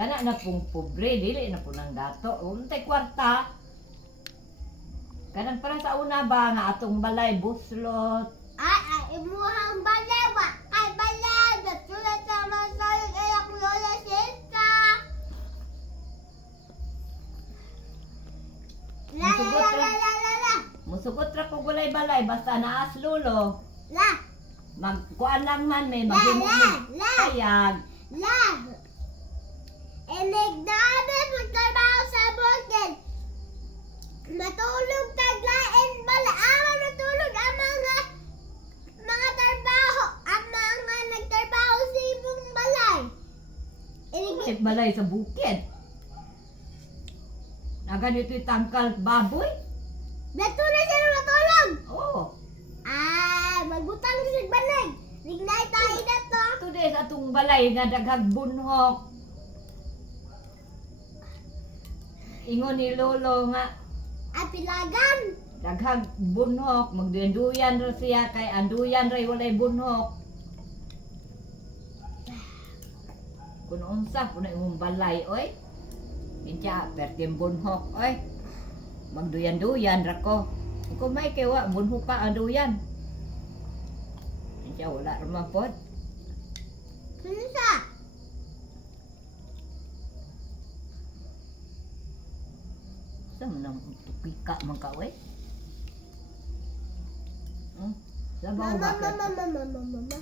Kana na pong pobre, dili na po ng dato. Untay kwarta. Kanang para sa una ba nga atong balay buslot. Ay, imuhang balay ba? Ay, balay! Natulad sa masayo kaya ko lola sista! La la la la la la la! Musugot ra ko gulay balay basta naas lulo. La! Magkuan lang man may La! maghimo La! La! hayag. La! Enignabe magtrabaho sa bukid! Matulog taglain bala! Ama natulog ang mga trabaho! Ang mga nagtrabaho sa ibong balay! Bakit balay sa bukid? Na ganito yung tangkal baboy? Natulog siya na matulog! Oo. Ay, magbutang sa balay! Lignay tayo na to! Today sa atong balay nga daghag bunhok. Ingon ni lolo nga Ay, pilagan! daghag bunhok, magduyan ra siya kay anduyan ray walay bunhok. Kun unsa kun imong balay oy. Kinsa pertim bunhok oy. Magduyan-duyan ra ko. Kung may kewa bunhok ka anduyan. Kinsa wala ra man pod. Sino siya? Sa man tukika man ka oy. Labaw Mama, ba? mama, mama, mama, mama.